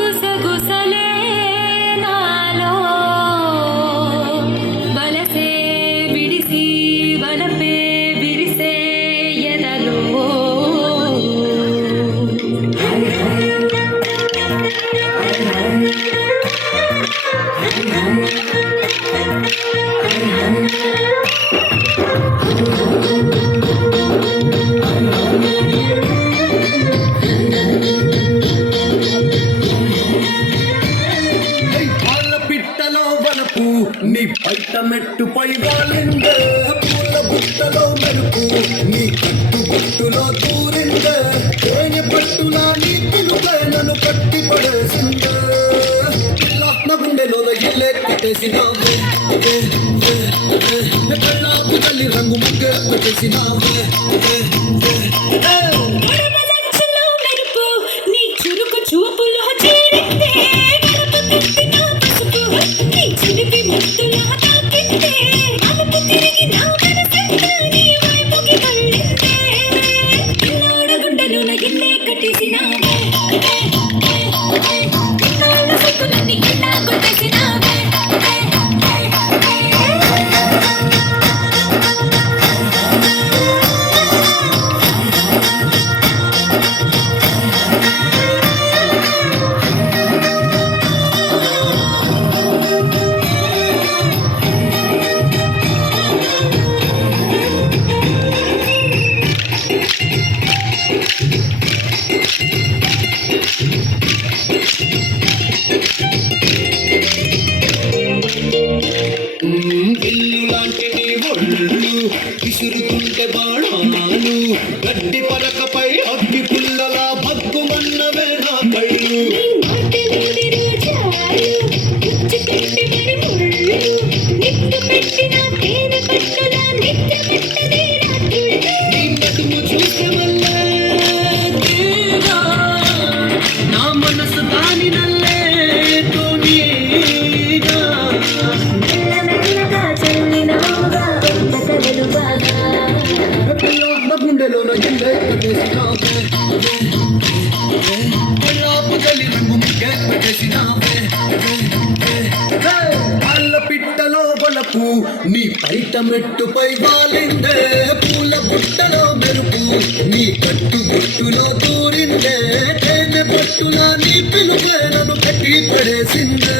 గుసగుసలే నాలో వలసే విడిసి వలపే విరిసే ఎదలో నీ పైట మెట్టుపై వాలిందే పూల బుట్టలో మెరుపు నీ కట్టు బుట్టులో దూరిందే తేనె పట్టులా నీ పిలుపే నన్ను కట్టి పడేసిందే నా గుండెలో ఇల్లే కట్టేసినావే కళ్ళాపు తల్లి రంగు ముగ్గే పెట్టేసినావే విసురుతుంటే బాణాలు గడ్డి పలకపై అగ్గి పుల్లలా భగ్గుమన్నవే నా కళ్ళు చూసే వల్లే నా మనసు దాని నల్లే గుండెలోన ఎల్లే కట్టేసినావే కళ్ళాపు తల్లి రంగు ముగ్గే పెట్టేసినావే అల్ల పిట్టలో బలపు నీ పైట మెట్టుపై వాలిందే పూల బుట్టలో మెరుపు నీ కట్టు బుట్టులో దూరిందే తేనె పట్టులా నీ పిలుపే నన్ను కట్టి పడేసిందే